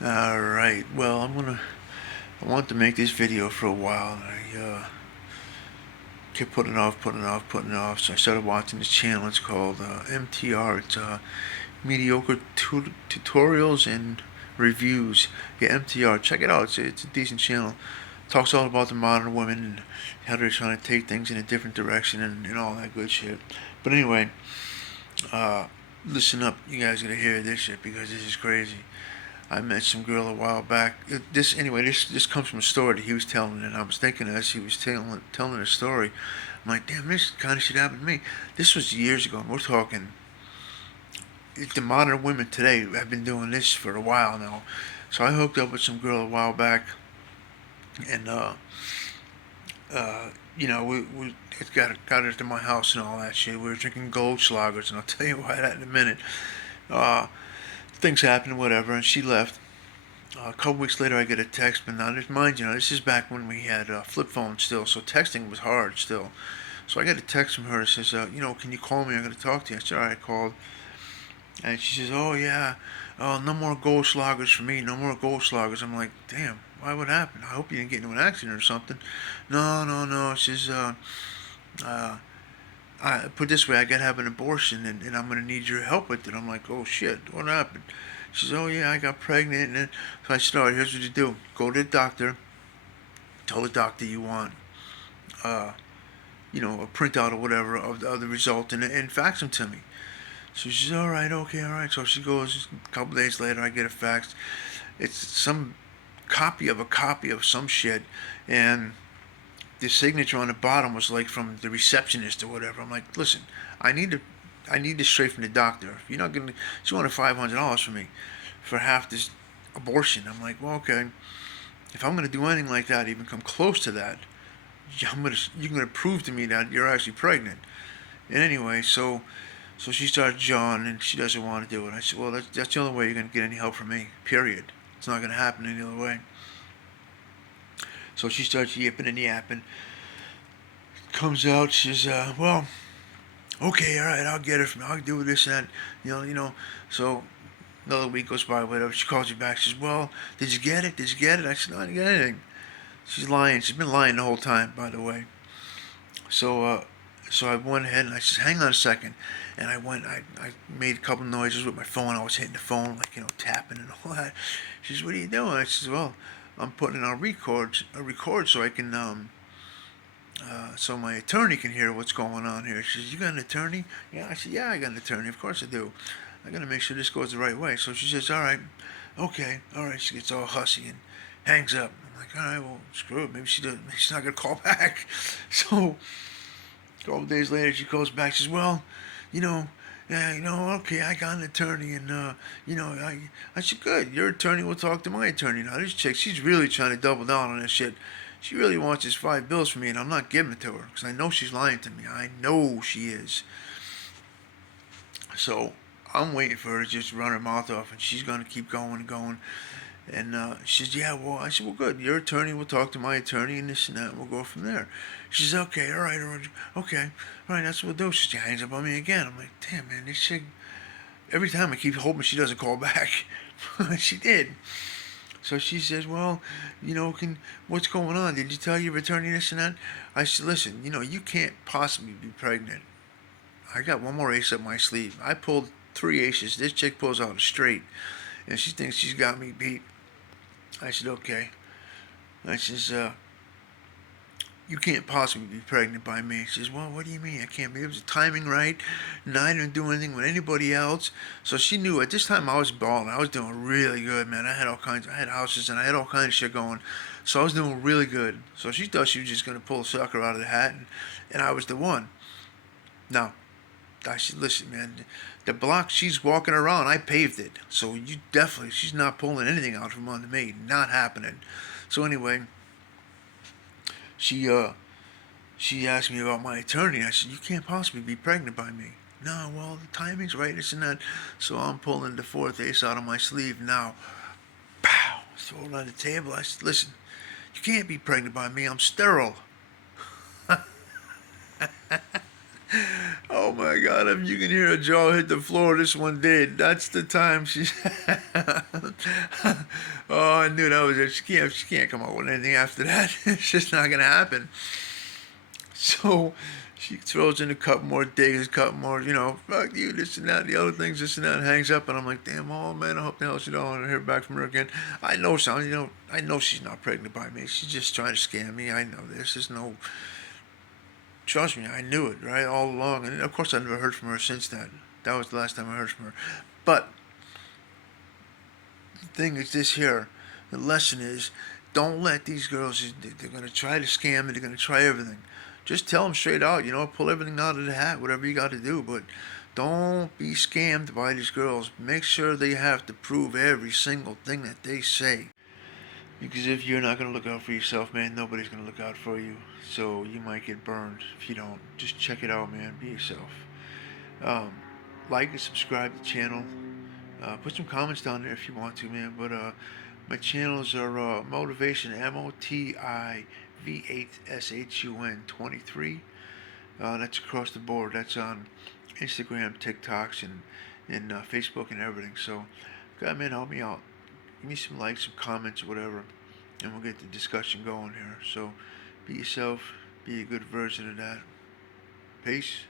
Alright, well, I wanted to make this video for a while, and I kept putting it off, so I started watching this channel. It's called MTR. It's Mediocre Tutorials and Reviews. Yeah, MTR, check it out. It's a decent channel. Talks all about the modern women and how they're trying to take things in a different direction and all that good shit. But anyway, uh, listen up. You guys gotta hear this shit because this is crazy. I met some girl a while back. This comes from a story that he was telling, and I was thinking as he was telling a story, I'm like, damn, this kind of shit happened to me. This was years ago, and we're talking. The modern women today have been doing this for a while now. So I hooked up with some girl a while back, and uh, we it got her to my house and all that shit. We were drinking Goldschlagers, and I'll tell you why that in a minute. Uh, Things happened, whatever, and she left. A couple weeks later, I get a text, but now, just mind you, this is back when we had flip phones still, so texting was hard still. So I get a text from her that says, can you call me? I'm going to talk to you. I said, all right, I called. And she says, oh, yeah, no more Goldschlagers for me, no more Goldschlagers. I'm like, damn, why would happen? I hope you didn't get into an accident or something. No, no, no. She says, uh, I put it this way, I got to have an abortion, and I'm going to need your help with it. I'm like, oh, shit, what happened? She says, oh, yeah, I got pregnant. And then, so I said, all right, here's what you do. Go to the doctor. Tell the doctor you want, uh, a printout or whatever of the result and fax them to me. So she says, all right, okay, all right. So she goes, a couple days later, I get a fax. It's some copy of some shit. And the signature on the bottom was like from the receptionist or whatever. I'm like, listen, I need to, I need this straight from the doctor. If you're not gonna, she wanted $500 from me for half this abortion. I'm like, well, okay. If I'm gonna do anything like that, even come close to that, you're gonna prove to me that you're actually pregnant. And anyway, so she starts jawing and she doesn't want to do it. I said, well, that's the only way you're gonna get any help from me. Period. It's not gonna happen any other way. So she starts yipping and yapping. Comes out, says, well, okay, all right, I'll get it from, I'll do this and that, So another week goes by, whatever. She calls me back. She says, well, did you get it? Did you get it? I said, no, I didn't get anything. She's lying. She's been lying the whole time, by the way. So, so I went ahead and I said, hang on a second. And I made a couple noises with my phone. I was hitting the phone, like, tapping and all that. She says, what are you doing? I said, well, I'm putting it on a record so I can, so my attorney can hear what's going on here. She says, you got an attorney? Yeah. I said, yeah, I got an attorney. Of course I do. I got to make sure this goes the right way. So she says, all right, okay, all right. She gets all hussy and hangs up. I'm like, all right, well, screw it. Maybe she doesn't. Maybe she's not gonna call back. So a couple of days later, she calls back. She says, well, you know, yeah, okay, I got an attorney, and I said, good. Your attorney will talk to my attorney. Now this chick, she's really trying to double down on this shit. She really wants this $5 from me, and I'm not giving it to her because I know she's lying to me. I know she is. So I'm waiting for her to just run her mouth off, and she's gonna keep going and going. And she says, yeah, well, I said, well, good. Your attorney will talk to my attorney and this and that, and we'll go from there. She says, okay, all right, okay, all right, that's what we'll do. She hangs up on me again. I'm like, damn, man, this chick, every time I keep hoping she doesn't call back. She did. So she says, well, what's going on? Did you tell your attorney this and that? I said, listen, you can't possibly be pregnant. I got one more ace up my sleeve. I pulled three aces. This chick pulls out a straight, and she thinks she's got me beat. I said, okay. I says, you can't possibly be pregnant by me. She says, well, what do you mean? I can't be. It was the timing right. And I didn't do anything with anybody else. So she knew at this time I was balling. I was doing really good, man. I had houses and I had all kinds of shit going. So I was doing really good. So she thought she was just going to pull a sucker out of the hat, and I was the one. Now, I said, listen, man, the block she's walking around, I paved it. So she's not pulling anything out from under me. Not happening. So anyway, she she asked me about my attorney. I said, you can't possibly be pregnant by me. No, well, the timing's right, this and that. So I'm pulling the fourth ace out of my sleeve now. Pow! Throw it on the table. I said, listen, you can't be pregnant by me. I'm sterile. Oh my God, if you can hear her jaw hit the floor this one did, that's the time she Oh, I knew that was it. She can't come up with anything after that. It's just not gonna happen. So she throws in a couple more digs, a couple more, fuck you, this and that, the other things, this and that, and hangs up, and I'm like, damn, oh man, I hope the hell she don't want to hear back from her again. I know something, I know she's not pregnant by me. She's just trying to scam me. I know this. There's no, trust me, I knew it, right, all along. And of course, I never heard from her since that. That was the last time I heard from her. But the thing is this here, the lesson is, don't let these girls, they're going to try to scam you, they're going to try everything. Just tell them straight out, pull everything out of the hat, whatever you got to do. But don't be scammed by these girls. Make sure they have to prove every single thing that they say. Because if you're not going to look out for yourself, man, nobody's going to look out for you. So you might get burned if you don't. Just check it out, man. Be yourself. Um, like and subscribe to the channel. Put some comments down there if you want to, man. But my channels are Motivation, MOTIV8SHUN 23. That's across the board. That's on Instagram, TikToks, and Facebook and everything. So, God, man, help me out. Give me some likes, some comments, or whatever, and we'll get the discussion going here. So, be yourself. Be a good version of that. Peace.